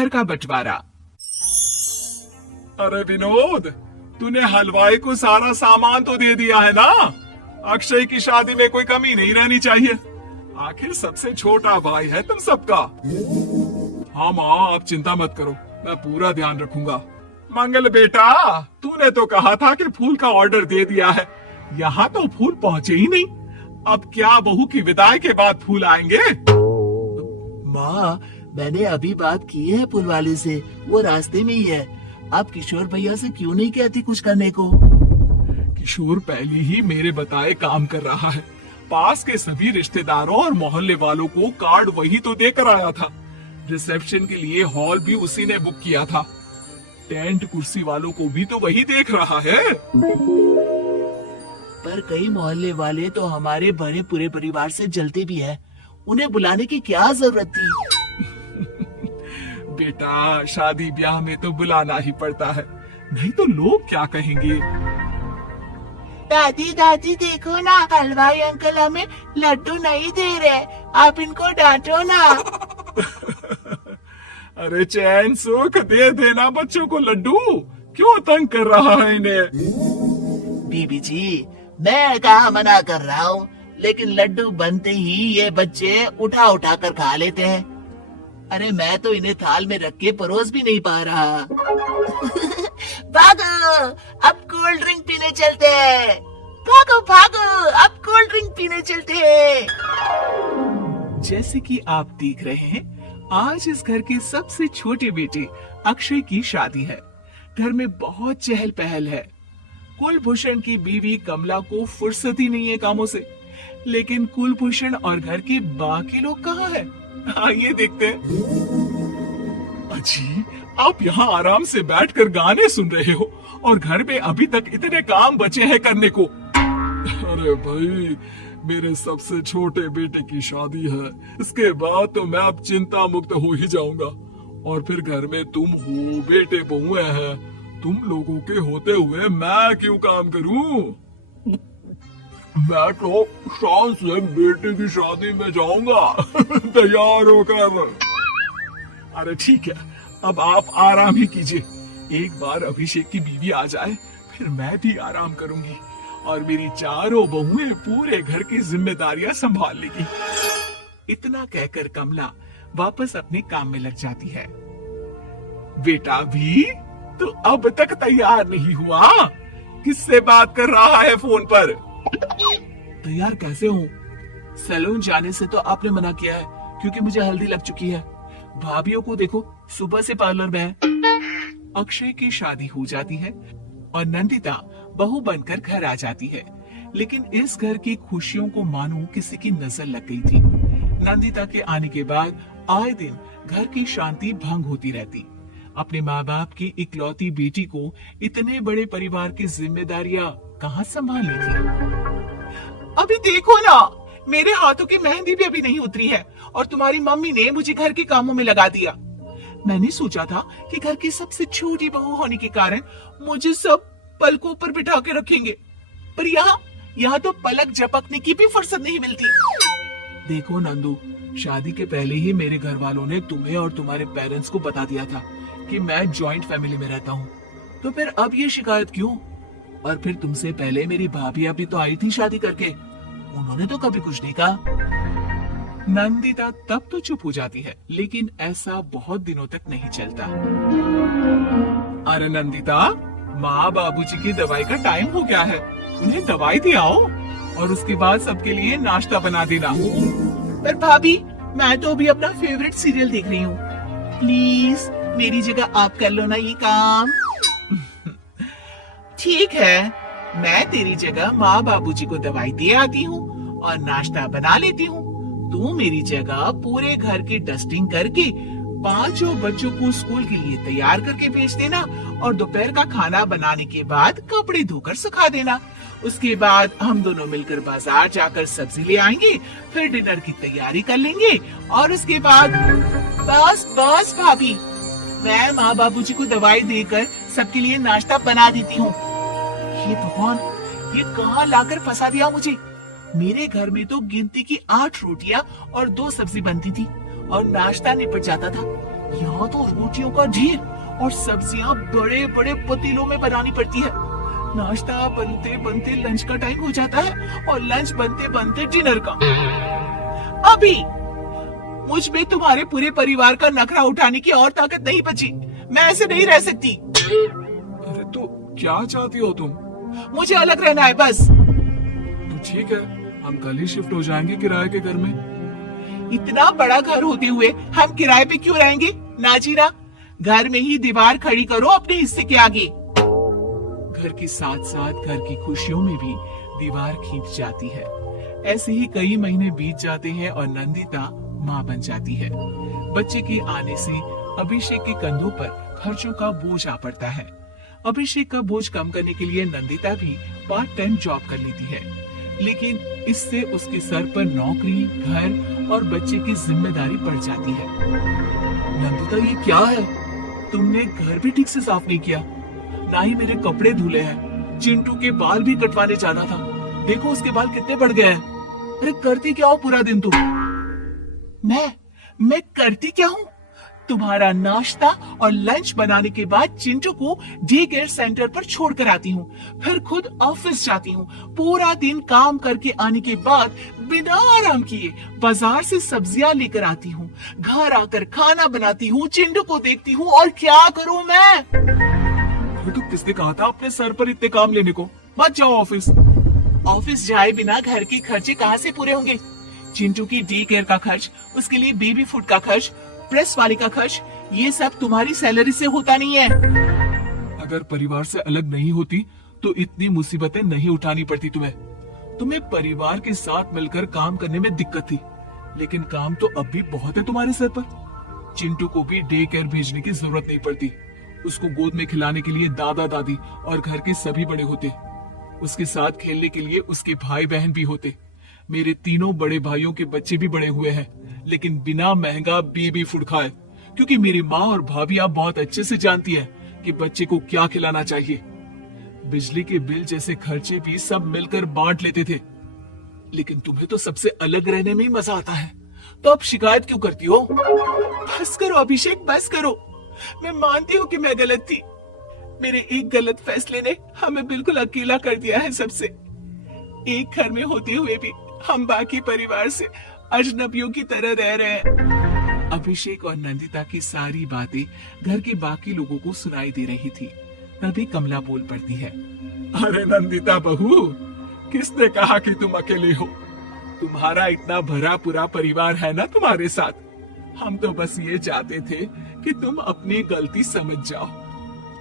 घर का बंटवारा। अरे विनोद, तूने हलवाई को सारा सामान तो दे दिया है ना? अक्षय की शादी में कोई कमी नहीं रहनी चाहिए। आखिर सबसे छोटा भाई है तुम सबका। हाँ माँ, आप चिंता मत करो, मैं पूरा ध्यान रखूंगा। मंगल बेटा, तूने तो कहा था कि फूल का ऑर्डर दे दिया है, यहाँ तो फूल पहुँचे ही नहीं। अब क्या बहू की विदाई के बाद फूल आएंगे? माँ, मैंने अभी बात की है फूल वाले से, वो रास्ते में ही है। आप किशोर भैया से क्यों नहीं कहती कुछ करने को? किशोर पहले ही मेरे बताए काम कर रहा है। पास के सभी रिश्तेदारों और मोहल्ले वालों को कार्ड वही तो देकर आया था। रिसेप्शन के लिए हॉल भी उसी ने बुक किया था। टेंट कुर्सी वालों को भी तो वही देख रहा है। पर कई मोहल्ले वाले तो हमारे भरे पूरे परिवार से जलते भी हैं। उन्हें बुलाने की क्या जरूरत थी? बेटा, शादी ब्याह में तो बुलाना ही पड़ता है, नहीं तो लोग क्या कहेंगे। दादी दादी देखो ना, हलवाई अंकल हमें लड्डू नहीं दे रहे, आप इनको डांटो ना। अरे चैन सुख दे देना बच्चों को लड्डू, क्यों तंग कर रहा है इन्हें? बीबी जी, मैं कहाँ मना कर रहा हूँ, लेकिन लड्डू बनते ही ये बच्चे उठा उठा कर खा लेते हैं। अरे मैं तो इन्हें थाल में रख के परोस भी नहीं पा रहा। भागो, अब कोल्ड ड्रिंक पीने चलते हैं। भागो भागो, अब कोल्ड ड्रिंक पीने चलते हैं। जैसे कि आप देख रहे हैं, आज इस घर के सबसे छोटे बेटे अक्षय की शादी है। घर में बहुत चहल पहल है। कुलभूषण की बीवी कमला को फुर्सत ही नहीं है कामों से, लेकिन कुलभूषण और घर के बाकी लोग कहाँ हैं? आइए देखते हैं। अजी, आप यहाँ आराम से बैठकर गाने सुन रहे हो और घर में अभी तक इतने काम बचे हैं करने को। अरे भाई, मेरे सबसे छोटे बेटे की शादी है, इसके बाद तो मैं अब चिंता मुक्त हो ही जाऊंगा। और फिर घर में तुम हो, बेटे बहुएं हैं, तुम लोगों के होते हुए मैं क्यों काम करूं? मैं तो शान से बेटे की शादी में जाऊंगा तैयार होकर। अरे ठीक है, अब आप आराम ही कीजिए। एक बार अभिषेक की बीवी आ जाए, फिर मैं भी आराम करूंगी और मेरी चारों बहुएं पूरे घर की जिम्मेदारियां संभाल लेगी। इतना कहकर कमला वापस अपने काम में लग जाती है। बेटा भी तो अब तक तैयार नहीं हुआ? किससे बात कर रहा है फोन पर? तैयार कैसे हूँ? सैलून जाने से तो आपने मना किया है, क्योंकि मुझे हल्दी लग चुकी है। भाभीियों को देखो, सुबह से पार्लर में है। अक्षय की शादी हो जाती है और नंदिता बहू बनकर घर आ जाती है, लेकिन इस घर की खुशियों को मानो किसी की नजर लग गई थी। नंदिता के आने के बाद आए दिन घर की शांति भंग होती रहती। अपने माँ बाप की इकलौती बेटी को इतने बड़े परिवार की जिम्मेदारियां कहाँ संभालनी थी। अभी देखो ना, मेरे हाथों की मेहंदी भी अभी नहीं उतरी है और तुम्हारी मम्मी ने मुझे घर के कामों में लगा दिया। मैंने सोचा था कि घर की सबसे छोटी बहू होने के कारण मुझे सब पलकों पर बिठा के रखेंगे, पर यहाँ तो पलक झपकने की भी फुर्सत नहीं मिलती। देखो नंदू, शादी के पहले ही मेरे घर वालों ने तुम्हें और तुम्हारे पेरेंट्स को बता दिया था कि मैं जॉइंट फैमिली में रहता हूँ, तो फिर अब ये शिकायत क्यों? और फिर तुमसे पहले मेरी भाभी भी तो आई थी शादी करके, उन्होंने तो कभी कुछ नहीं कहा। नंदिता तब तो चुप हो जाती है, लेकिन ऐसा बहुत दिनों तक नहीं चलता। अरे नंदिता, माँ बाबूजी की दवाई का टाइम हो गया है, उन्हें दवाई दिलाओ और उसके बाद सबके लिए नाश्ता बना देना। पर भाभी, मैं तो अभी अपना फेवरेट सीरियल देख रही हूँ, प्लीज मेरी जगह आप कर लो ना ये काम। ठीक है, मैं तेरी जगह माँ बाबूजी को दवाई दे आती हूँ और नाश्ता बना लेती हूँ। तू मेरी जगह पूरे घर की डस्टिंग करके 5 बच्चों को स्कूल के लिए तैयार करके भेज देना और दोपहर का खाना बनाने के बाद कपड़े धोकर सुखा देना। उसके बाद हम दोनों मिलकर बाजार जाकर सब्जी ले आएंगे, फिर डिनर की तैयारी कर लेंगे और उसके बाद बस भाभी, मैं माँ बाबूजी को दवाई देकर सबके लिए नाश्ता बना देती हूँ। ये भगवान, ये कहाँ लाकर फंसा दिया मुझे। मेरे घर में तो गिनती की 8 रोटियां और 2 सब्जी बनती थी और नाश्ता निपट जाता था, यहाँ तो रोटियों का ढेर और सब्जियां बड़े बड़े पतीलों में बनानी पड़ती है। नाश्ता बनते बनते लंच का टाइम हो जाता है और लंच बनते बनते डिनर का। अभी मुझ में तुम्हारे पूरे परिवार का नखरा उठाने की और ताकत नहीं बची। मैं ऐसे नहीं रह सकती। अरे तो क्या चाहती हो तुम? मुझे अलग रहना है बस। तो ठीक है, हम कल ही शिफ्ट हो जाएंगे किराए के घर में। इतना बड़ा घर होते हुए हम किराए पे क्यों रहेंगे? ना जी ना, घर में ही दीवार खड़ी करो अपने हिस्से के आगे। घर के साथ साथ घर की खुशियों में भी दीवार खींच जाती है। ऐसे ही कई महीने बीत जाते हैं और नंदिता माँ बन जाती है। बच्चे के आने से अभिषेक के कंधों पर खर्चों का बोझ आ पड़ता है। अभिषेक का बोझ कम करने के लिए नंदिता भी पार्ट टाइम जॉब कर लेती है, लेकिन इससे उसके सर पर नौकरी, घर और बच्चे की जिम्मेदारी बढ़ जाती है। नंदिता, ये क्या है? तुमने घर भी ठीक से साफ नहीं किया, ना ही मेरे कपड़े धुले हैं। चिंटू के बाल भी कटवाने जाना था, देखो उसके बाल कितने बढ़ गए हैं। अरे करती क्या हो पूरा दिन तुम? मैं करती क्या हूँ? तुम्हारा नाश्ता और लंच बनाने के बाद चिंटू को डे केयर सेंटर पर छोड़ कर आती हूँ, फिर खुद ऑफिस जाती हूँ। पूरा दिन काम करके आने के बाद बिना आराम किए बाजार से सब्जियां लेकर आती हूँ, घर आकर खाना बनाती हूँ, चिंटू को देखती हूँ, और क्या करूँ मैं? अरे तो किसने कहा था अपने सर पर इतने काम लेने को? मत जाओ ऑफिस। ऑफिस जाए बिना घर के खर्चे कहाँ से पूरे होंगे? चिंटू की डे केयर का खर्च, उसके लिए बेबी फूड का खर्च, प्रेस वाले का खर्च, ये सब तुम्हारी सैलरी से होता नहीं है। अगर परिवार से अलग नहीं होती तो इतनी मुसीबतें नहीं उठानी पड़ती तुम्हें। तुम्हें परिवार के साथ मिलकर काम करने में दिक्कत थी, लेकिन काम तो अब भी बहुत है तुम्हारे सर पर। चिंटू को भी डे केयर भेजने की जरूरत नहीं पड़ती। उसको गोद में खिलाने के लिए दादा दादी और घर के सभी बड़े होते। उसके साथ खेलने के लिए उसके भाई बहन भी होते। मेरे तीनों बड़े भाइयों के बच्चे भी बड़े हुए हैं, लेकिन बिना महंगा बेबी फूड खाए, क्योंकि मेरी माँ और भाभी आप बहुत अच्छे से जानती है कि बच्चे को क्या खिलाना चाहिए। बिजली के बिल जैसे खर्चे भी सब मिलकर बांट लेते थे, लेकिन तुम्हें तो सबसे अलग रहने में ही मजा आता है, तो अब शिकायत क्यों करती हो? बस करो अभिषेक, बस करो। मैं मानती हूँ कि मैं गलत थी। मेरे एक गलत फैसले ने हमें बिल्कुल अकेला कर दिया है सबसे। एक घर में होते हुए भी हम बाकी परिवार से अजनबियों की तरह रह रहे हैं। अभिषेक और नंदिता की सारी बातें घर के बाकी लोगों को सुनाई दे रही थी। तभी कमला बोल पड़ती है। अरे नंदिता बहू, किसने कहा कि तुम अकेले हो? तुम्हारा इतना भरा पूरा परिवार है ना तुम्हारे साथ। हम तो बस ये चाहते थे कि तुम अपनी गलती समझ जाओ।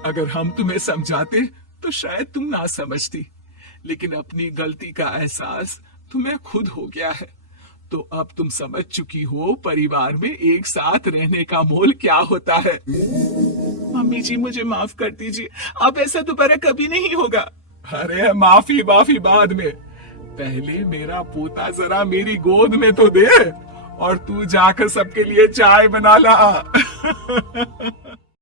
अगर हम तुम्हें समझाते तो शायद तुम ना समझती, लेकिन अपनी गलती का एहसास तुम्हें खुद हो गया है, तो अब तुम समझ चुकी हो परिवार में एक साथ रहने का मोल क्या होता है। मम्मी जी, मुझे माफ कर दीजिए, अब ऐसा दोबारा कभी नहीं होगा। अरे माफी बाद में, पहले मेरा पोता जरा मेरी गोद में तो दे, और तू जाकर सबके लिए चाय बना ला।